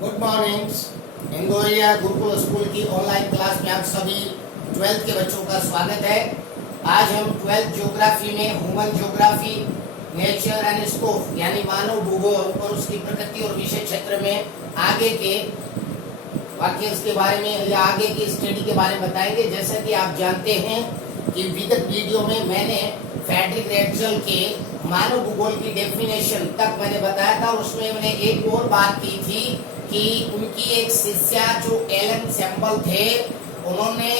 Good morning. Ingoria Gurukul school की online class में आप सभी 12th के बच्चों का स्वागत है। आज हम 12th ज्योग्राफी में human geography, nature and scope यानी मानव भूगोल और उसकी प्रकृति और विषय क्षेत्र में आगे के वाक्य के बारे में या आगे की स्टडी के बारे में बताएंगे। जैसा कि आप जानते हैं कि विगत वीडियो में मैंने फ्रेडरिक रेटजल के मानव भूगोल की डेफिनेशन तक मैंने बताया था। उसमें मैंने एक और बात की थी कि उनकी एक शिष्या जो एलन सैम्पल थे, उन्होंने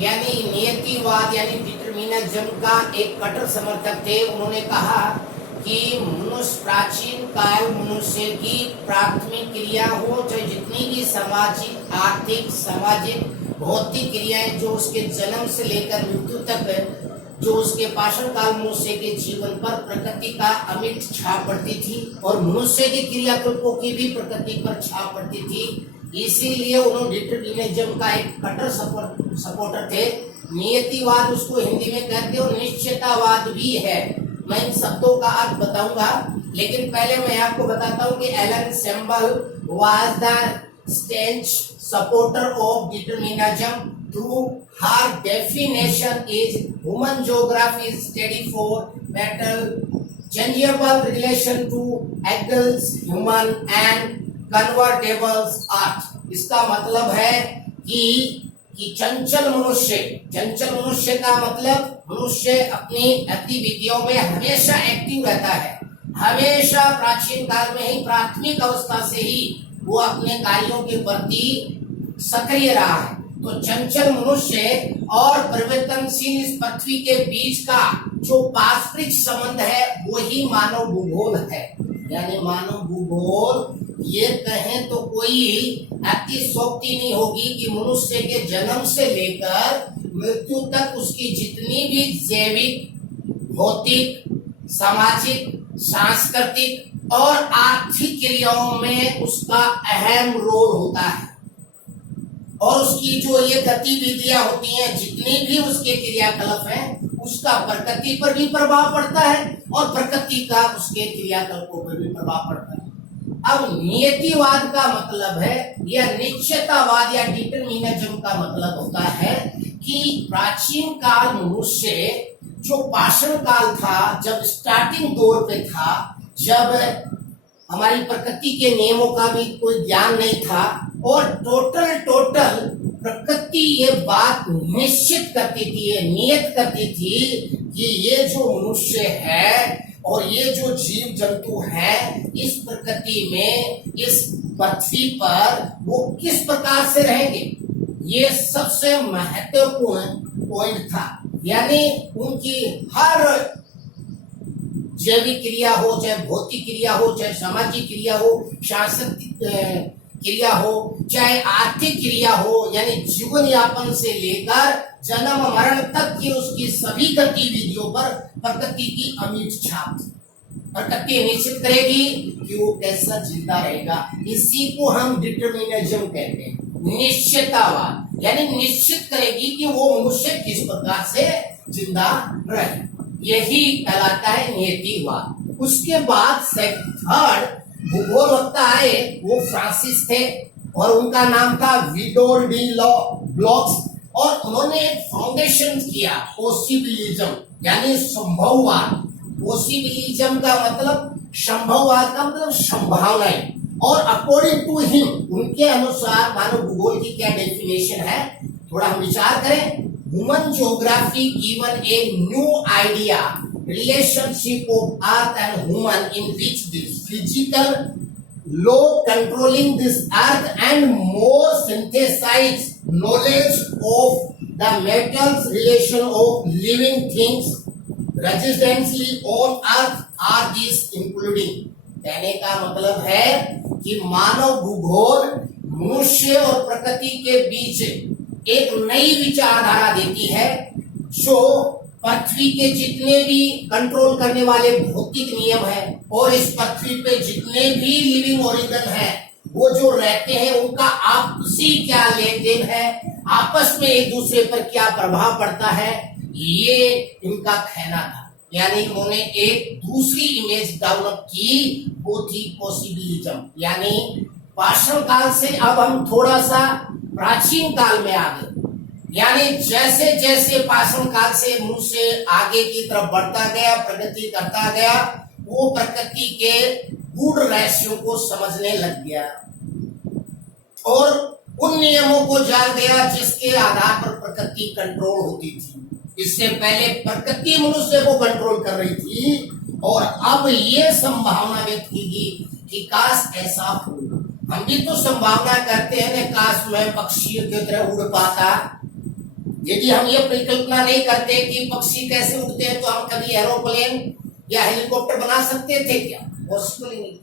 यानी नियतिवाद यानी डिटरमिनिज्म का एक कट्टर समर्थक थे। उन्होंने कहा कि मनुष्य प्राचीन काल मनुष्य की प्राथमिक क्रिया हो, चाहे जितनी भी सामाजिक, आर्थिक, सामाजिक, भौतिक क्रियाएं जो उसके जन्म से लेकर मृत्यु तक जो उसके पाषाण काल मनुष्य के जीवन पर प्रकृति का अमिट छाप पड़ती थी और मनुष्य के क्रियाकल्पों की भी प्रकृति पर छाप पड़ती थी। इसीलिए उन्होंने डिटरमिनिज्म का एक कट्टर सपोर्टर थे। नियतिवाद उसको हिंदी में कहते हो, निश्चिततावाद भी है। मैं इन शब्दों का अर्थ बताऊंगा, लेकिन पहले मैं आपको बताता हूं कि Ellen Semple was the stench supporter of determinism through her definition is human geography study for better changeable relation to angles human and convertibles earth। इसका मतलब है कि चंचल मनुष्य का मतलब मनुष्य अपनी गतिविधियों में हमेशा एक्टिव रहता है। हमेशा प्राचीन काल में ही प्राथमिक अवस्था से ही वो अपने कार्यों के प्रति सक्रिय रहा है। तो चंचल मनुष्य और परिवर्तनशील इस पृथ्वी के बीच का जो पारस्परिक संबंध है वही मानव भूगोल है। यानी मानव भूगोल ये कहें तो कोई अतिशयोक्ति नहीं होगी कि मनुष्य के जन्म से लेकर मृत्यु तक उसकी जितनी भी जैविक, भौतिक, सामाजिक, सांस्कृतिक और आर्थिक क्रियाओं में उसका अहम रोल होता है और उसकी जो ये गतिविधियां होती हैं, जितनी भी उसके क्रियाकलाप हैं, उसका प्रकृति पर भी प्रभाव पड़ता है और प्रकृति का उसके क्रियाकलापों पर भी प्रभाव पड़ता है। अब नियतिवाद का मतलब है या निश्चिततावाद या डिटरमिनिज्म का मतलब होता है कि प्राचीन काल मनुष्य जो पाषाण काल था, जब स्टार्टिंग दौर पे था, जब हमारी प्रकृति के नियमों का भी कोई ज्ञान नहीं था और टोटल प्रकृति ये बात निश्चित करती थी, ये नियत करती थी कि ये जो मनुष्य है और ये जो जीव जंतु है इस प्रकृति में, इस पृथ्वी पर वो किस प्रकार से रहेंगे, ये सबसे महत्वपूर्ण पॉइंट था। यानी उनकी हर जैविक क्रिया हो, चाहे भौतिक क्रिया हो, चाहे सामाजिक क्रिया हो, सांस्कृतिक क्रिया हो, चाहे आर्थिक क्रिया हो, यानी जीवन यापन से लेकर जन्म मरण तक की उसकी सभी गतिविधियों पर प्रकृति की अमिट छाप। प्रकृति निश्चित करेगी कि वो कैसा जिंदा रहेगा। इसी को हम डिटरमिनिज्म कहते हैं, निश्चिततावाद। यानी निश्चित करेगी कि वो मनुष्य किस प्रकार से जिंदा रहे, यही कहलाता है नियतिवाद। उसके बाद थर्ड भूगोल वक्ता आए, वो फ्रांसिस थे और उनका नाम था विडोर डी ब्लॉक्स और उन्होंने एक फाउंडेशन किया पॉसिबिलिज्म यानी संभववाद। पॉसिबिलिज्म का मतलब संभववाद का मतलब संभावनाएं। और अकॉर्डिंग टू हिम, उनके अनुसार मानव भूगोल की क्या डेफिनेशन है, थोड़ा हम विचार करें। Human geography given a new idea relationship of earth and human in which the physical law controlling this earth and more synthesized knowledge of the metals relation of living things residently on earth are these including। कहने का मतलब है कि मानव भूगोल मनुष्य और प्रकृति के बीच एक नई विचारधारा देती है जो पृथ्वी के जितने भी कंट्रोल करने वाले भौतिक नियम हैं और इस पृथ्वी पे जितने भी लिविंग ऑर्गन हैं वो जो रहते हैं उनका आपसी क्या लेन देन है, आपस में एक दूसरे पर क्या प्रभाव पड़ता है, ये इनका कहना था। यानी उन्होंने एक दूसरी इमेज डेवलप की, वो थी पॉसिबिलिज्म। यानी पाषाण काल से अब हम थोड़ा सा प्राचीन काल में आ गए, यानी जैसे जैसे पाषाण काल से मनुष्य आगे की तरफ बढ़ता गया, प्रगति करता गया, वो प्रकृति के गूढ़ रहस्यों को समझने लग गया और उन नियमों को जान गया जिसके आधार पर प्रकृति कंट्रोल होती थी। इससे पहले प्रकृति मनुष्य को कंट्रोल कर रही थी और अब ये संभावना व्यक्त की गई कि काश ऐसा हो। हम भी तो संभावना करते हैं ना, काश मैं पक्षियों की तरह उड़ पाता। यदि हम ये परिकल्पना नहीं करते कि पक्षी कैसे उड़ते हैं तो हम कभी एरोप्लेन या हेलीकॉप्टर बना सकते थे क्या? पॉसिबल ही नहीं।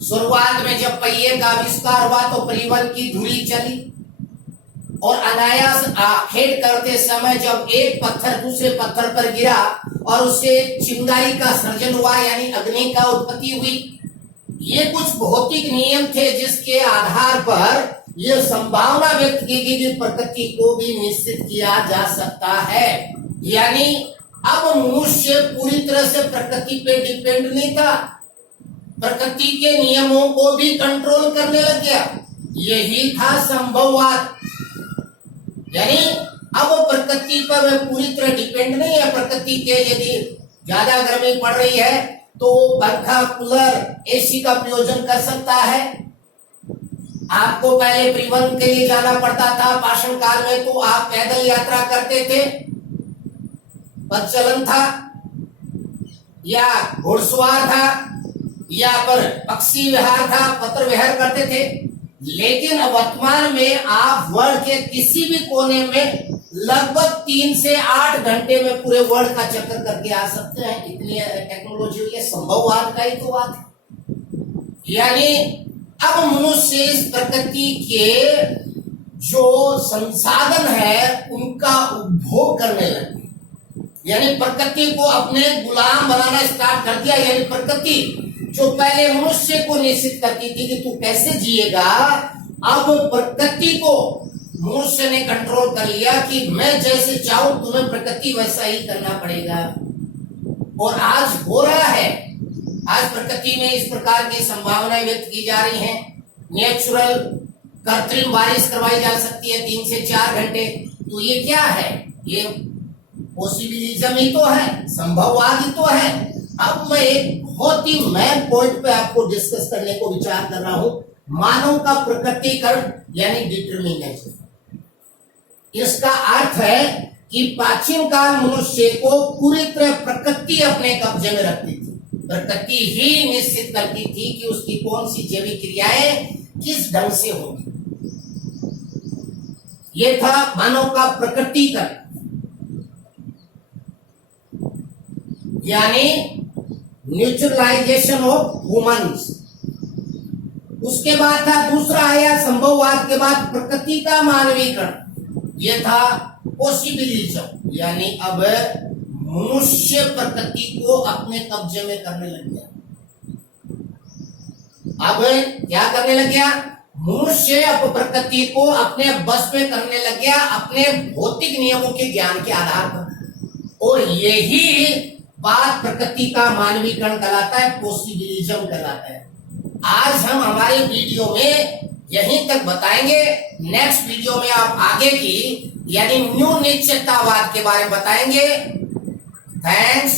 शुरुआत में जब पहिए का आविष्कार हुआ तो परिवहन की धुरी चली और अनायास खेल करते समय जब एक पत्थर दूसरे पत्थर पर गिरा और उससे चिंगारी का सर्जन हुआ, यानी अग्नि का उत्पत्ति हुई। ये कुछ भौतिक नियम थे जिसके आधार पर यह संभावना व्यक्त की गई कि प्रकृति को भी निश्चित किया जा सकता है। यानी अब मनुष्य पूरी तरह से प्रकृति पे डिपेंड नहीं था, प्रकृति के नियमों को भी कंट्रोल करने लग गया। यही था संभववाद। यानी अब प्रकृति पर वह पूरी तरह डिपेंड नहीं है। प्रकृति के यदि ज्यादा गर्मी पड़ रही है तो पंखा, कूलर, एसी का प्रयोजन कर सकता है। आपको पहले परिवहन के लिए जाना पड़ता था पाषाण काल में, तो आप पैदल यात्रा करते थे, पथ चलन था या घुड़सवार था या पर पक्षी विहार था, पत्र विहार करते थे। लेकिन वर्तमान में आप वर्ल्ड के किसी भी कोने में लगभग 3 से 8 घंटे में पूरे वर्ल्ड का चक्कर करके आ सकते हैं। इतनी टेक्नोलॉजी हुई है, संभववाद का ही तो बात है। यानी अब मनुष्य इस प्रकृति के जो संसाधन है उनका उपभोग करने लगे, यानी प्रकृति को अपने गुलाम बनाना स्टार्ट कर दिया। यानी प्रकृति जो पहले मनुष्य को निश्चित करती थी कि तू कैसे जिएगा, अब प्रकृति को मनुष्य ने कंट्रोल कर लिया कि मैं जैसे चाहूं तुम्हें प्रकृति वैसा ही करना पड़ेगा। और आज हो रहा है। आज प्रकृति में इस प्रकार की संभावनाएं व्यक्त की जा रही हैं। नेचुरल कृत्रिम बारिश करवाई जा सकती है 3 से 4 घंटे। तो ये क्या है? ये पॉसिबिलिज्म ही तो है, संभववाद ही तो है। अब मैं एक बहुत ही मेन पॉइंट पे आपको डिस्कस करने को विचार कर रहा हूं, मानव का प्रकृतिकरण यानी डिटर्मिनेशन। इसका अर्थ है कि प्राचीन काल मनुष्य को पूरी तरह प्रकृति अपने कब्जे में रखती थी। प्रकृति ही निश्चित करती थी कि उसकी कौन सी जैविक क्रियाएं किस ढंग से होंगी। यह था मानव का प्रकृतिकरण, यानी न्यूट्रलाइजेशन ऑफ ह्यूमन्स। उसके बाद था दूसरा आया संभववाद के बाद प्रकृति का मानवीकरण। यह था पॉसिबिलिज्म, यानी अब मनुष्य प्रकृति को अपने कब्जे में करने लग गया। अब क्या करने लग गया? मनुष्य अब प्रकृति को अपने बस में करने लग गया अपने भौतिक नियमों के ज्ञान के आधार पर। और यही बात प्रकृति का मानवीकरण कहलाता है, पॉसिबिलिज्म कहलाता है। आज हम हमारे वीडियो में यहीं तक बताएंगे। नेक्स्ट वीडियो में आप आगे की यानी न्यू निश्चिततावाद के बारे में बताएंगे। थैंक्स।